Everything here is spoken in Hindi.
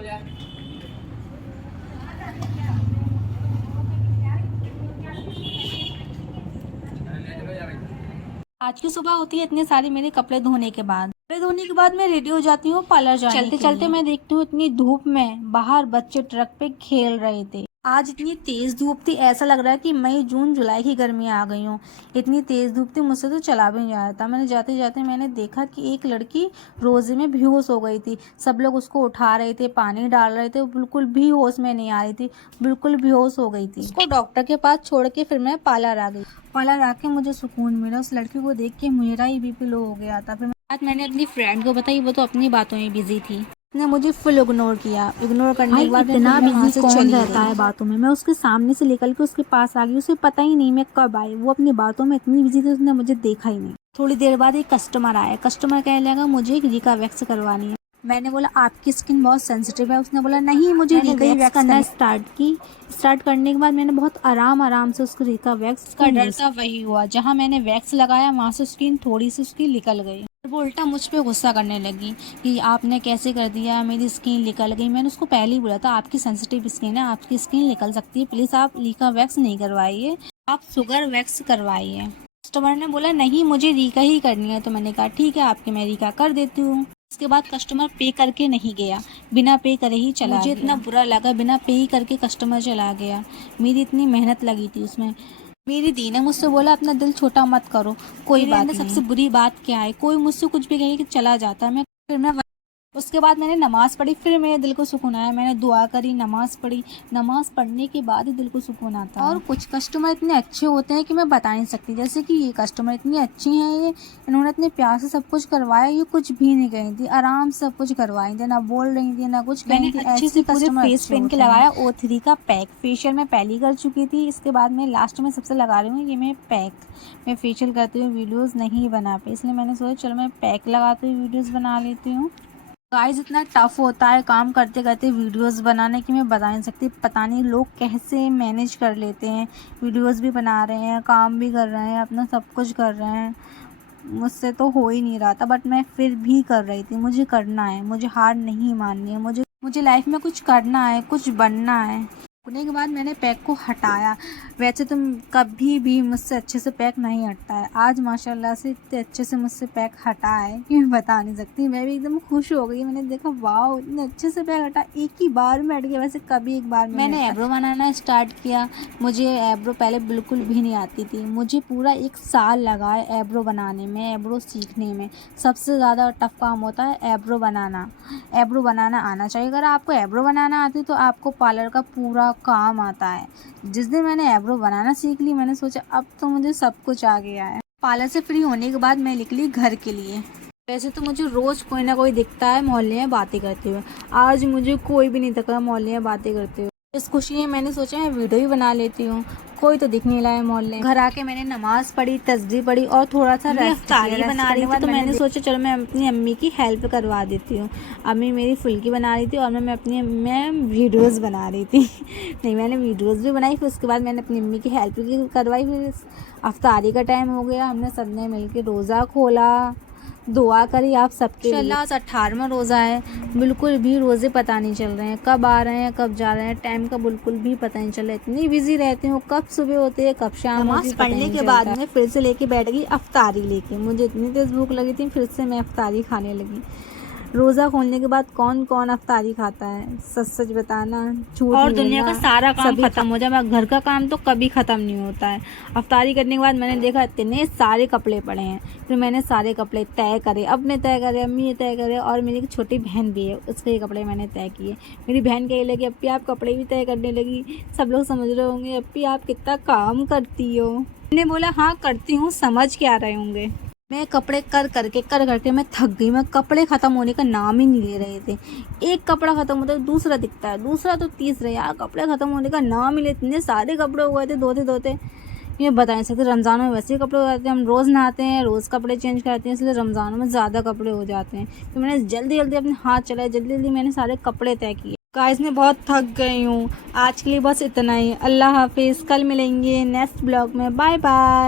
आज की सुबह होती है इतने सारे मेरे कपड़े धोने के बाद। कपड़े धोने के बाद मैं रेडी हो जाती हूँ पार्लर जाने के लिए। चलते चलते मैं देखती हूँ इतनी धूप में बाहर बच्चे ट्रक पे खेल रहे थे। आज इतनी तेज धूप थी, ऐसा लग रहा है कि मई जून जुलाई की गर्मी आ गई हूँ। इतनी तेज धूप थी, मुझसे तो चला भी नहीं जा रहा था। मैंने जाते जाते मैंने देखा कि एक लड़की रोजे में बेहोश हो गई थी। सब लोग उसको उठा रहे थे, पानी डाल रहे थे, बिल्कुल भी होश में नहीं आ रही थी, बिल्कुल बेहोश हो गई थी। उसको डॉक्टर के पास छोड़ के फिर मैं पार्लर आ गई। पार्लर आके मुझे सुकून मिला। उस लड़की को देख के मेरा ही बीपी लो हो गया था। फिर बात मैंने अपनी फ्रेंड को बताई, वो तो अपनी बातों में बिजी थी। उसने मुझे फुल इग्नोर किया। इग्नोर करने के बाद इतना बिजी कौन रहता है बातों में। मैं उसके सामने से निकल के उसके पास आ गई। उसे पता ही नहीं मैं कब आई। वो अपनी बातों में इतनी बिजी थी, उसने मुझे देखा ही नहीं। थोड़ी देर बाद एक कस्टमर आया। कस्टमर कहने लगा मुझे रीका वैक्स करवानी है। मैंने बोला आपकी स्किन बहुत सेंसिटिव है। उसने बोला नहीं, मुझे रीका ही वैक्स करना स्टार्ट करने के बाद मैंने बहुत आराम से उसको रीका वैक्स का डर था वही हुआ। जहाँ मैंने वैक्स लगाया वहाँ से स्किन थोड़ी सी उसकी निकल गई। वो उल्टा मुझ पे गुस्सा करने लगी कि आपने कैसे कर दिया, मेरी स्किन निकल गई। मैंने उसको पहले ही बोला था आपकी सेंसिटिव स्किन है, आपकी स्किन निकल सकती है, प्लीज़ आप रीका वैक्स नहीं करवाइए, आप शुगर वैक्स करवाइए। कस्टमर ने बोला नहीं मुझे रीका ही करनी है। तो मैंने कहा ठीक है आपके मैं रीका कर देती हूँ। उसके बाद कस्टमर पे करके नहीं गया, बिना पे करे ही चला गया। मुझे इतना बुरा लगा, बिना पे ही करके कस्टमर चला गया। मेरी इतनी मेहनत लगी थी उसमें। मेरी दी ने मुझसे बोला अपना दिल छोटा मत करो, कोई बात नहीं। सबसे बुरी बात क्या है, कोई मुझसे कुछ भी कहे कि चला जाता है। उसके बाद मैंने नमाज़ पढ़ी, फिर मेरे दिल को सुकून आया। मैंने दुआ करी, नमाज़ पढ़ी। नमाज़ पढ़ने के बाद ही दिल को सुकून आता है। और कुछ कस्टमर इतने अच्छे होते हैं कि मैं बता नहीं सकती। जैसे कि ये कस्टमर इतनी अच्छी हैं, ये इन्होंने इतने प्यार से सब कुछ करवाया। ये कुछ भी नहीं कही थी, आराम से सब कुछ करवाई थी, ना बोल रही थी ना कुछ कही थी। अच्छे से कस्टमर फेस पेन के लगाया O3 का पैक। फेशियल मैं पहले कर चुकी थी, इसके बाद मैं लास्ट में सबसे लगा रही हूँ ये मैं पैक। मैं फेशियल करती हूँ, वीडियोज़ नहीं बना पाई, इसलिए मैंने सोचा चलो मैं पैक लगाती हुई वीडियोज़ बना लेती हूँ। गाइस इतना टफ होता है काम करते करते वीडियोस बनाने की, मैं बता नहीं सकती। पता नहीं लोग कैसे मैनेज कर लेते हैं। वीडियोस भी बना रहे हैं, काम भी कर रहे हैं, अपना सब कुछ कर रहे हैं। मुझसे तो हो ही नहीं रहा था, बट मैं फिर भी कर रही थी। मुझे करना है, मुझे हार नहीं माननी है। मुझे लाइफ में कुछ करना है, कुछ बनना है। होने के बाद मैंने पैक को हटाया। वैसे तो कभी भी मुझसे अच्छे से पैक नहीं हटता है। आज माशाल्लाह से इतने अच्छे से मुझसे पैक हटा है कि मैं बता नहीं सकती। मैं भी एकदम खुश हो गई। मैंने देखा वाह इतने अच्छे से पैक हटा, एक ही बार में हट गया। वैसे कभी एक बार मैंने एब्रो बनाना स्टार्ट किया। मुझे एब्रो पहले बिल्कुल भी नहीं आती थी। मुझे पूरा 1 साल लगा है एब्रो बनाने में, एब्रो सीखने में। सबसे ज़्यादा टफ काम होता है एब्रो बनाना। एब्रो बनाना आना चाहिए। अगर आपको एब्रो बनाना आती तो आपको पार्लर का पूरा काम आता है। जिस दिन मैंने एब्रो बनाना सीख ली, मैंने सोचा अब तो मुझे सब कुछ आ गया है। पार्लर से फ्री होने के बाद मैं निकली घर के लिए। वैसे तो मुझे रोज़ कोई ना कोई दिखता है मोहल्ले में बातें करते हुए। आज मुझे कोई भी नहीं दिखा मोहल्ले में बातें करते हुए। इस खुशी में मैंने सोचा मैं वीडियो ही बना लेती हूँ। कोई तो दिख नहीं रहा है मोहल्ले। घर आके मैंने नमाज़ पढ़ी, तस्बीह पढ़ी और थोड़ा सा इफ्तारी बना रही थी। तो मैंने सोचा चलो मैं अपनी अम्मी की हेल्प करवा देती हूँ। अम्मी मेरी फुल्की बना रही थी और मैं वीडियोज़ बना रही थी। नहीं, मैंने वीडियोज़ भी बनाई। फिर उसके बाद मैंने अपनी अम्मी की हेल्प भी करवाई। फिर इफ्तारी का टाइम हो गया, हमने सब ने मिल के रोज़ा खोला, दुआ करी आप सबके लिए। इंशाल्लाह आज 18वां रोज़ा है। बिल्कुल भी रोज़े पता नहीं चल रहे हैं, कब आ रहे हैं कब जा रहे हैं, टाइम का बिल्कुल भी पता नहीं चल रहा है। इतनी बिजी रहती हूँ, कब सुबह होती है कब शाम होती है। पढ़ने के बाद मैं फिर से लेके बैठ गई इफ्तारी लेके। मुझे इतनी तेज़ भूख लगी थी, फिर से मैं इफ्तारी खाने लगी। रोज़ा खोलने के बाद कौन कौन इफ्तारी खाता है, सच सच बताना, झूठ और दुनिया का सारा काम खत्म हो जाए। घर का काम तो कभी ख़त्म नहीं होता है। इफ्तारी करने के बाद मैंने देखा इतने सारे कपड़े पड़े हैं। फिर मैंने सारे कपड़े तय करे, अपने तय करे, अम्मी ने तय करे और मेरी एक छोटी बहन भी है, उसके कपड़े मैंने तय किए। मेरी बहन कहने लगी अप्पी आप कपड़े भी तय करने लगी। सब लोग समझ रहे होंगे अप्पी आप कितना काम करती हो। मैंने बोला हाँ करती हूँ, समझ के आ रहे होंगे। मैं कपड़े कर करके मैं थक गई। मैं कपड़े ख़त्म होने का नाम ही नहीं ले रहे थे। एक कपड़ा ख़त्म होता है दूसरा दिखता है, दूसरा तो तीसरा। यार कपड़े ख़त्म होने का नाम ही ले। इतने सारे कपड़े हो गए थे धोते ये बता नहीं सकते। रमज़ान में वैसे ही कपड़े हो जाते हैं, हम रोज़ नहाते हैं, रोज़ कपड़े चेंज करते हैं, इसलिए रमज़ान में ज़्यादा कपड़े हो जाते हैं। तो मैंने जल्दी अपने हाथ चलाए, जल्दी मैंने सारे कपड़े तय किए। गाइस मैं बहुत थक गई हूँ। आज के लिए बस इतना ही। अल्लाह हाफिज़। कल मिलेंगे नेक्स्ट ब्लॉग में। Bye bye.